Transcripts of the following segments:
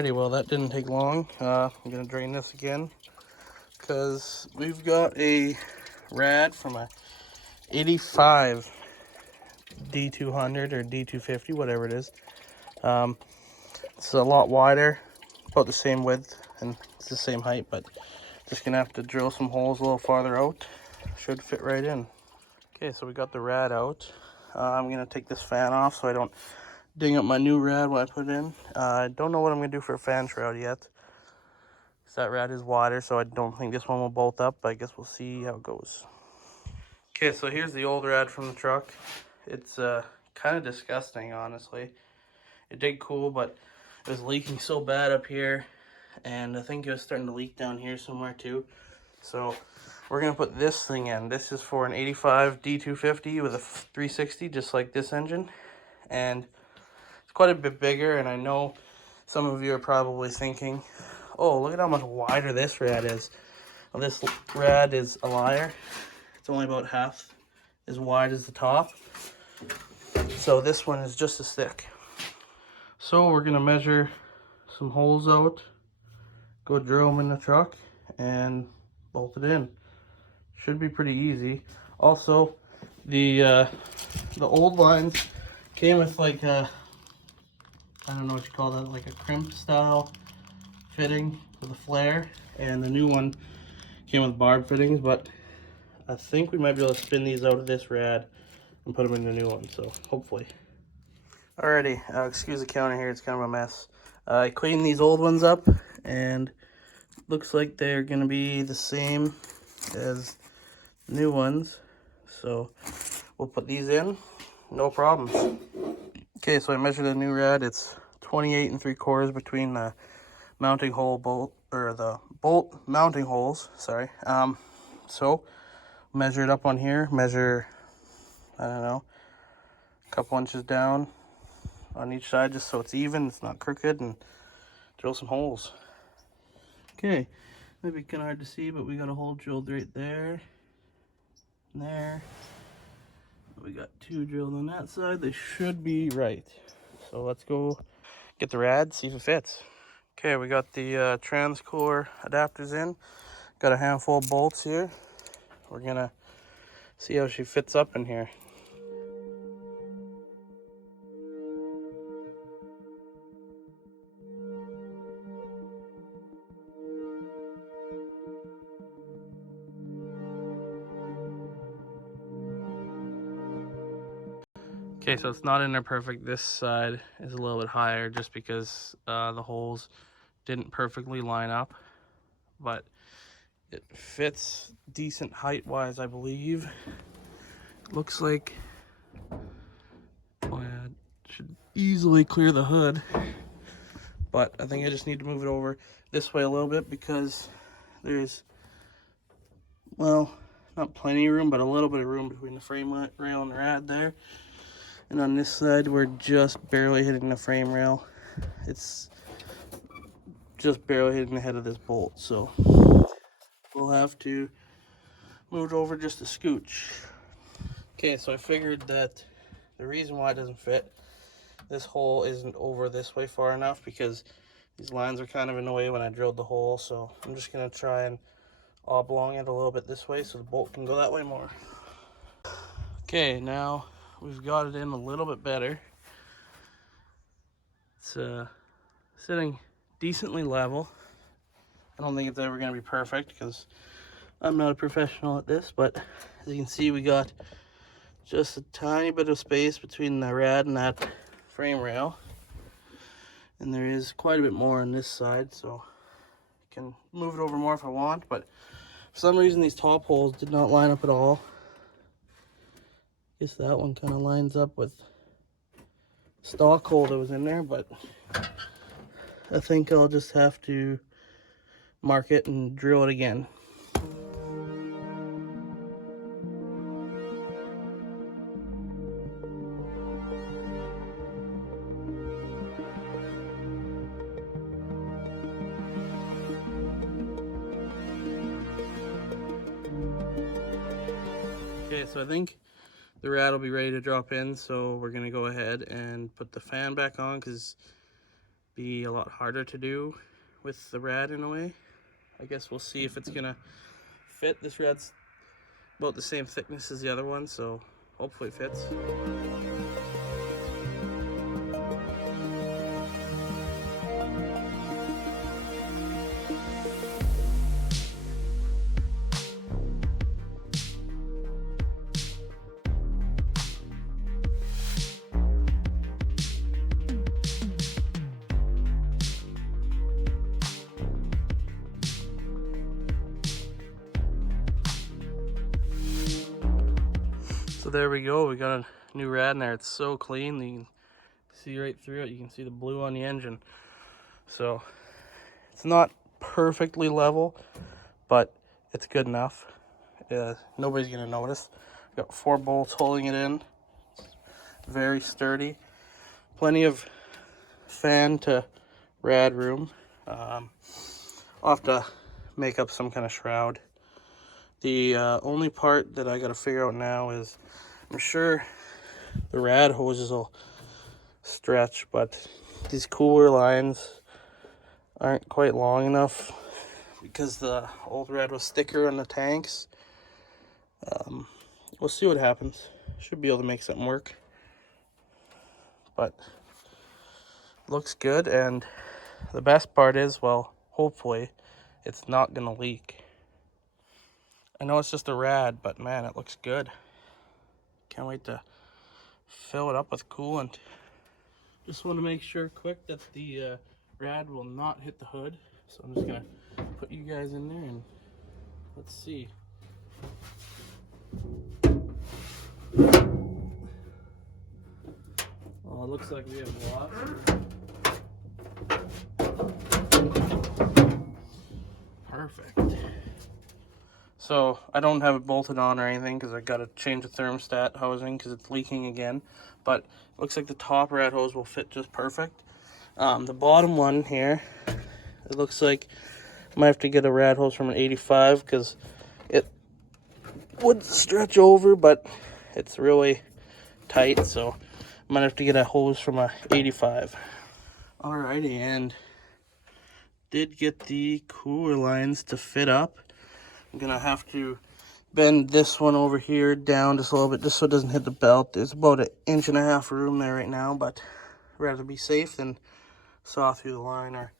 Alrighty, well that didn't take long. I'm gonna drain this again because we've got a rad from a 85 D200 or D250, whatever it is. It's a lot wider, about the same width, and it's the same height, but just gonna have to drill some holes a little farther out. Should fit right in. Okay, so we got the rad out. I'm gonna take this fan off so I don't ding up my new rad when I put it in. I don't know what I'm gonna do for a fan shroud yet. That rad is wider, so I don't think this one will bolt up, but I guess we'll see how it goes. Okay, so here's the old rad from the truck. It's kind of disgusting, honestly. It did cool, but it was leaking so bad up here, and I think it was starting to leak down here somewhere too. So we're gonna put this thing in. This is for an 85 D250 with a 360, just like this engine, and it's quite a bit bigger. And I know some of you are probably thinking, oh, look at how much wider this rad is. Well, this rad is a liar. It's only about half as wide as the top. So this one is just as thick. So we're gonna measure some holes out, go drill them in the truck, and bolt it in. Should be pretty easy. Also, the old lines came with like a, I don't know what you call that, like a crimp style fitting with a flare, and the new one came with barb fittings, but I think we might be able to spin these out of this rad and put them in the new one, so hopefully. Alrighty, excuse the counter here, it's kind of a mess. I cleaned these old ones up, and looks like they're gonna be the same as new ones, so we'll put these in, no problems. Okay, so I measured a new rad. It's 28 3/4 between the mounting hole bolt, or the bolt mounting holes, sorry. So measure it up on here, measure, I don't know, a couple inches down on each side just so it's even, it's not crooked, and drill some holes. Okay, maybe kind of hard to see, but we got a hole drilled right there and there. We got two drilled on that side. They should be right. So let's go get the rad, see if it fits. Okay, we got the trans cooler adapters in. Got a handful of bolts here. We're gonna see how she fits up in here. Okay, so it's not in there perfect. This side is a little bit higher just because the holes didn't perfectly line up, but it fits decent height-wise, I believe. Looks like, oh yeah, it should easily clear the hood, but I think I just need to move it over this way a little bit because there's, well, not plenty of room, but a little bit of room between the frame rail and the rad there. And on this side, we're just barely hitting the frame rail. It's just barely hitting the head of this bolt, so we'll have to move it over just a scooch. Okay, so I figured that the reason why it doesn't fit, this hole isn't over this way far enough because these lines are kind of in the way when I drilled the hole, so I'm just gonna try and oblong it a little bit this way so the bolt can go that way more. Okay, now we've got it in a little bit better. It's sitting decently level. I don't think it's ever going to be perfect because I'm not a professional at this, but as you can see, we got just a tiny bit of space between the rad and that frame rail, and there is quite a bit more on this side, so I can move it over more if I want, but for some reason these top holes did not line up at all. I guess that one kind of lines up with stock hole that was in there, but I think I'll just have to mark it and drill it again. Okay, so I think the rad will be ready to drop in, so we're gonna go ahead and put the fan back on because be a lot harder to do with the rad in a way. I guess we'll see if it's gonna fit. This rad's about the same thickness as the other one, so hopefully it fits. So there we go, we got a new rad in there. It's so clean, you can see right through it. You can see the blue on the engine. So it's not perfectly level, but it's good enough. Nobody's gonna notice. Got 4 bolts holding it in. It's very sturdy. Plenty of fan to rad room. I'll have to make up some kind of shroud. The only part that I gotta figure out now is, I'm sure the rad hoses will stretch, but these cooler lines aren't quite long enough because the old rad was thicker on the tanks. We'll see what happens. Should be able to make something work, but looks good. And the best part is, well, hopefully it's not gonna leak. I know it's just a rad, but man, it looks good. Can't wait to fill it up with coolant. Just want to make sure quick that the rad will not hit the hood. So I'm just gonna put you guys in there and let's see. Oh, it looks like we have lots. Perfect. So I don't have it bolted on or anything because I got to change the thermostat housing because it's leaking again. But it looks like the top rad hose will fit just perfect. The bottom one here, it looks like I might have to get a rad hose from an 85 because it would stretch over, but it's really tight. So I might have to get a hose from a 85. Alrighty, and did get the cooler lines to fit up. I'm gonna have to bend this one over here down just a little bit, just so it doesn't hit the belt. There's about 1.5 inches room there right now, but I'd rather be safe than saw through the line or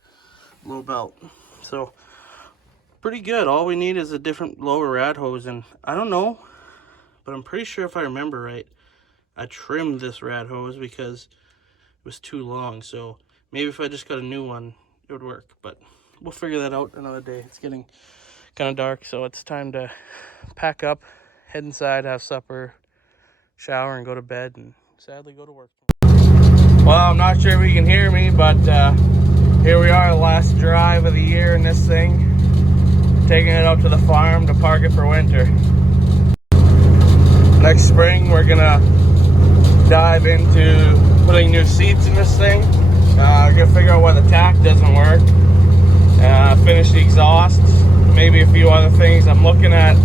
low belt. So pretty good. All we need is a different lower rad hose, and I don't know, but I'm pretty sure if I remember right, I trimmed this rad hose because it was too long. So maybe if I just got a new one, it would work, but we'll figure that out another day. It's getting kind of dark, so it's time to pack up, head inside, have supper, shower, and go to bed, and sadly go to work. Well, I'm not sure if you can hear me, but here we are, the last drive of the year in this thing. Taking it out to the farm to park it for winter. Next spring, we're gonna dive into putting new seats in this thing. I'm gonna figure out why the tack doesn't work. Finish the exhaust, maybe a few other things. I'm looking at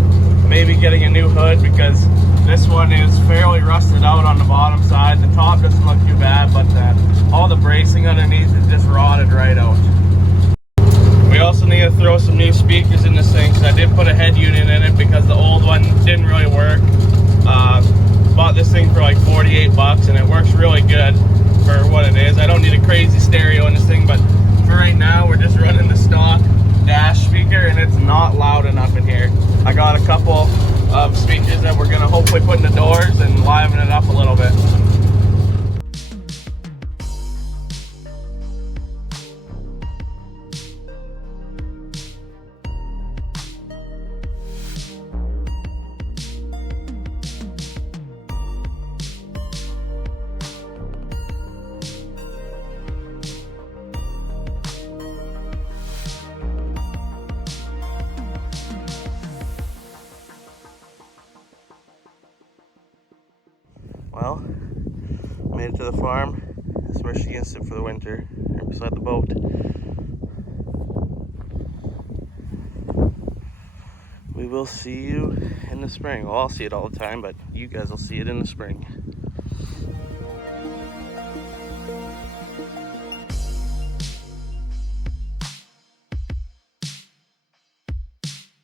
maybe getting a new hood because this one is fairly rusted out on the bottom side. The top doesn't look too bad, but all the bracing underneath is just rotted right out. We also need to throw some new speakers in this thing, because I did put a head unit in it because the old one didn't really work. Bought this thing for like 48 bucks and it works really good for what it is. I don't need a crazy stereo in this thing, but for right now we're just running the stock dash speaker and it's not loud enough in here. I got a couple of speakers that we're gonna hopefully put in the doors and liven it up a little bit. Well, made it to the farm. That's where she's gonna sit for the winter, right beside the boat. We will see you in the spring. Well, I'll see it all the time, but you guys will see it in the spring.